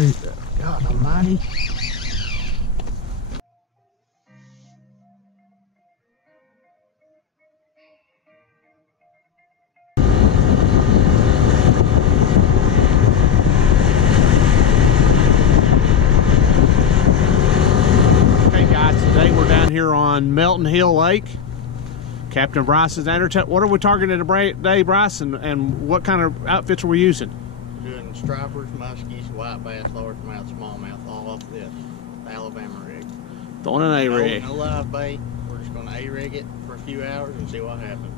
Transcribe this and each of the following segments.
too. God almighty. Today we're down here on Melton Hill Lake. Captain Bryce is at her. What are we targeting today, Bryce, and what kind of outfits are we using? Doing stripers, muskies, white bass, largemouth, smallmouth, all off this Alabama rig. Throwing an A-rig. No live bait. We're just going to A-rig it for a few hours and see what happens.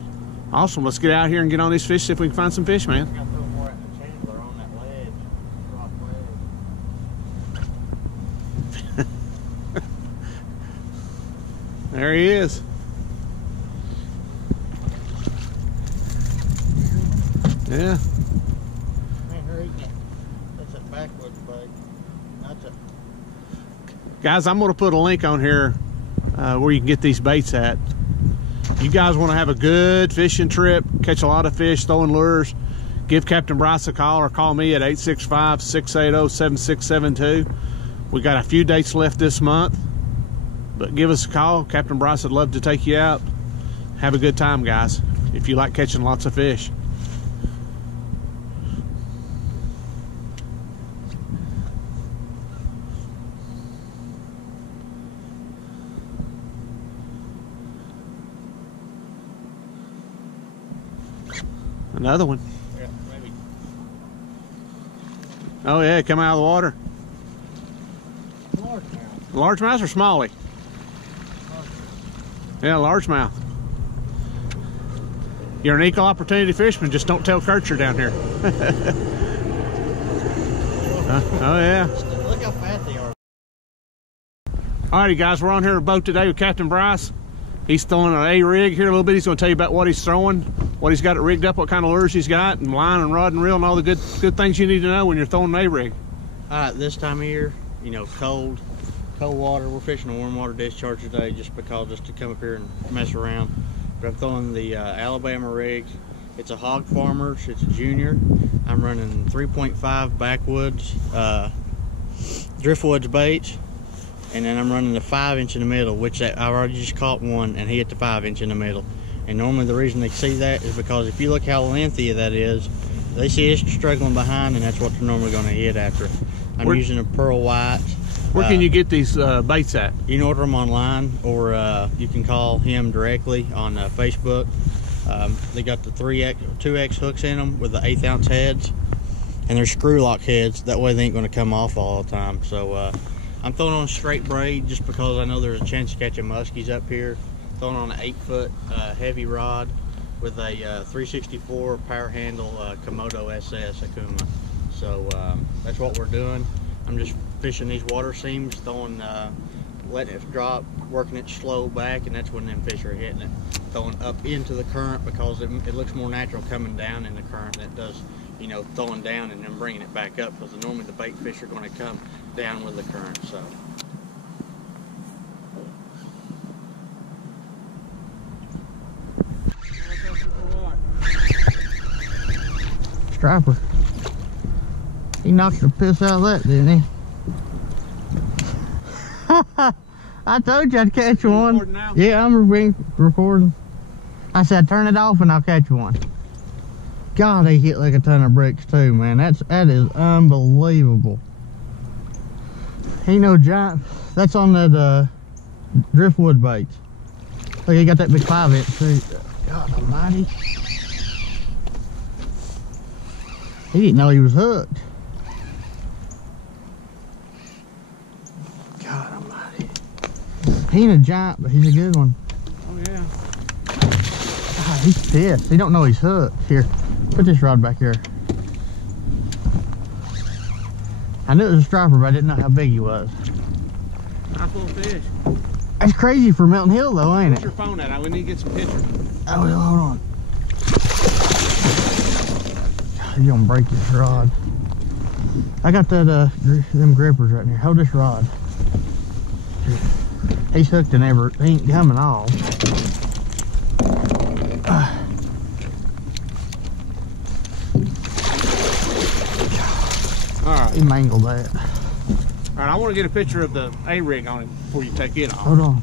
Awesome. Let's get out here and get on these fish, see if we can find some fish, man. I got to throw more at the chandler on that ledge, rock ledge. There he is. Yeah. Man, they're eating it. That's a backwoods bait. That's a... Guys, I'm going to put a link on here where you can get these baits at. You guys want to have a good fishing trip, catch a lot of fish, throwing lures, give Captain Bryce a call or call me at 865-680-7672. We got a few dates left this month. But give us a call. Captain Bryce would love to take you out. Have a good time, guys, if you like catching lots of fish. Another one. Yeah, maybe. Oh yeah, come out of the water. Largemouth. Largemouth or smallie? Yeah, largemouth. You're an equal opportunity fisherman, just don't tell Kurt you're down here. Oh yeah. Look how fat they are. Alrighty guys, we're on here a boat today with Captain Bryce. He's throwing an A-rig here a little bit. He's going to tell you about what he's throwing, what he's got it rigged up, what kind of lures he's got, and line and rod and reel and all the good things you need to know when you're throwing an A-rig. Alright, this time of year, you know, cold water. We're fishing a warm water discharge today just to come up here and mess around. But I'm throwing the Alabama rig. It's a Hog Farmers. It's a junior. I'm running 3.5 backwoods driftwoods baits, and then I'm running the 5-inch in the middle, which I already just caught one and he hit the 5-inch in the middle. And normally the reason they see that is because if you look how lengthy that is, they see it's struggling behind, and that's what they're normally going to hit after. I'm using a pearl white. Where can you get these baits at? You can order them online, or you can call him directly on Facebook. They got the 2X hooks in them with the 1/8 ounce heads, and they're screw lock heads. That way they ain't going to come off all the time. So I'm throwing on straight braid just because I know there's a chance of catching muskies up here. Throwing on an 8-foot heavy rod with a 364 power handle Komodo SS Akuma. So that's what we're doing. I'm just fishing these water seams, throwing, letting it drop, working it slow back, and that's when them fish are hitting it. Throwing up into the current because it looks more natural coming down in the current than it does, you know, throwing down and then bringing it back up, because normally the bait fish are going to come down with the current. So. Striper. He knocked the piss out of that, didn't he? I told you I'd catch one. Yeah, I'm recording. I said turn it off and I'll catch one. God, they hit like a ton of bricks too, man. That is unbelievable. He no giant. That's on that driftwood baits. Look, he got that big 5-inch too. God almighty. He didn't know he was hooked. God almighty. He ain't a giant, but he's a good one. Oh yeah. God, he's pissed. He don't know he's hooked. Here, put this rod back here. I knew it was a striper, but I didn't know how big he was. Nice little fish. That's crazy for Melton Hill though, ain't Where's it? your phone at? We need to get some pictures. Oh, well, hold on. God, you're gonna break this rod. I got that them grippers right here. Hold this rod. He's hooked and he ain't coming off. All right. He mangled that. All right, I want to get a picture of the A-rig on it before you take it off. Hold on.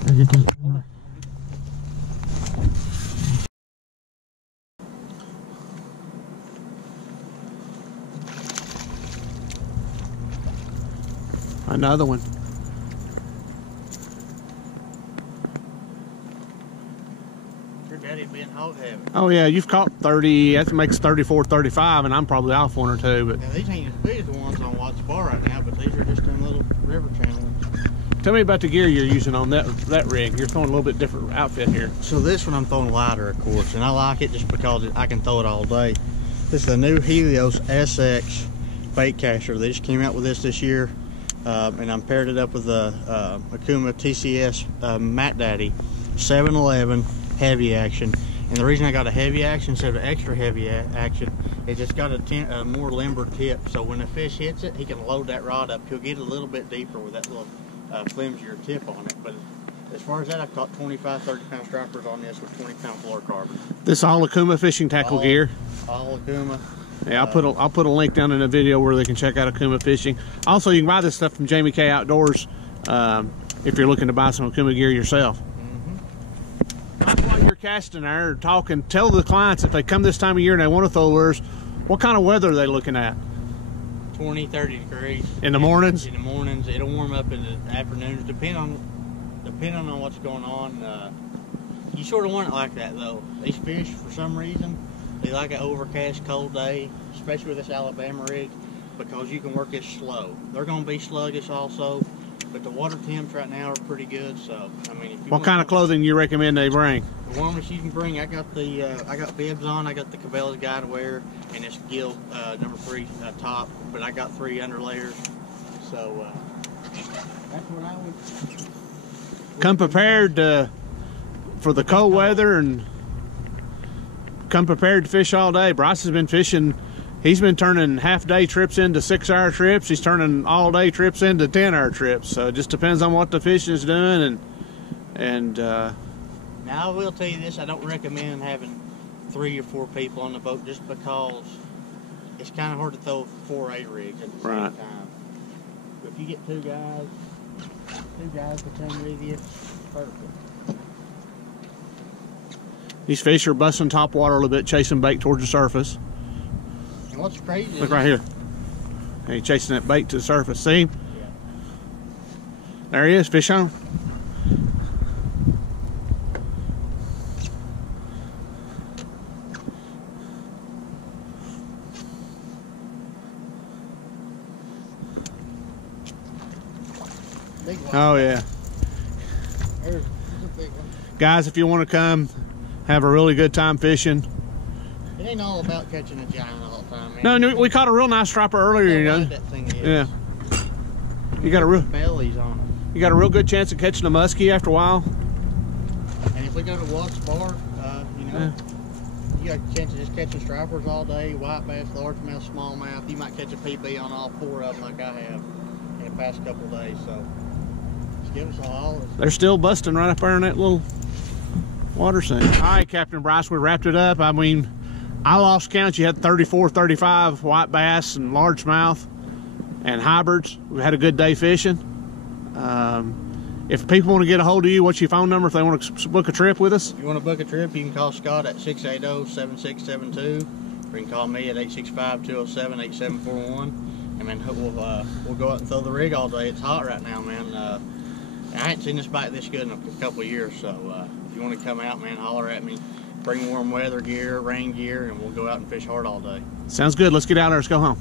Gotta get this. Another one. Your daddy being hog heavy. Oh yeah, you've caught 30. That makes 34, 35, and I'm probably off one or two. But now, these ain't as big as the ones on Watts Bar right now, but these are just them little river channel ones. tell me about the gear you're using on that rig. You're throwing a little bit different outfit here. So this one I'm throwing lighter, of course, and I like it just because I can throw it all day. This is the new Helios SX bait caster. They just came out with this year, and I'm paired it up with the Akuma TCS Matt Daddy 711 heavy action. And the reason I got a heavy action instead of extra heavy action is it's got a more limber tip, so when a fish hits it, he can load that rod up. He'll get a little bit deeper with that little flimsier tip on it. But as far as that, I've caught 25, 30-pound stripers on this with 20-pound fluorocarbon. This all Akuma fishing tackle gear. All Akuma. Yeah, I'll put a link down in the video where they can check out Akuma fishing. Also, you can buy this stuff from Jamie K Outdoors if you're looking to buy some Akuma gear yourself. While you're casting there, talking, tell the clients if they come this time of year and they want to throw lures, what kind of weather are they looking at? 20, 30 degrees. In the mornings? In the mornings. It'll warm up in the afternoons, depending on what's going on. You sort of want it like that, though. These fish, for some reason, they like an overcast, cold day, especially with this Alabama rig, because you can work it slow. They're going to be sluggish also, but the water temps right now are pretty good. So, I mean, if you what kind of clothing you recommend they bring? The warmest you can bring, I got bibs on, I got the Cabela's Guide Wear, and it's Gill number 3 top, but I got 3 underlayers. So that's what I would. Come prepared for the cold weather and come prepared to fish all day. Bryce has been fishing. He's been turning half-day trips into 6-hour trips. He's turning all-day trips into 10-hour trips. So it just depends on what the fishing is doing. And now I will tell you this: I don't recommend having 3 or 4 people on the boat, just because it's kind of hard to throw 4 A-rigs at the same time. But if you get 2 guys to come with you, perfect. These fish are busting top water a little bit, chasing bait towards the surface. And what's crazy? Look right here. And he's chasing that bait to the surface. See him? Yeah. There he is, fish on. Big one. Oh yeah. There's a big one. Guys, if you want to come have a really good time fishing. It ain't all about catching a giant all the time, man. No, we caught a real nice striper earlier, you know. That thing is. Yeah. You got a real bellies on them. You got a real good chance of catching a muskie after a while. And if we go to Watts Bar, you know, you got a chance of just catching stripers all day, white bass, largemouth, smallmouth. You might catch a PB on all 4 of them like I have in the past couple of days. So just give us a holler. They're still busting right up there in that little water scene. All right, Captain Bryce, we wrapped it up. I mean, I lost count. You had 34, 35 white bass and largemouth and hybrids. We had a good day fishing. If people want to get a hold of you, what's your phone number if they want to book a trip with us? If you want to book a trip, you can call Scott at 680-7672, or you can call me at 865-207-8741. And man, we'll go out and throw the rig all day. It's hot right now, man. I ain't seen this bite this good in a couple of years, so if you want to come out, man, holler at me. Bring warm weather gear, rain gear, and we'll go out and fish hard all day. Sounds good. Let's get out there. Let's go home.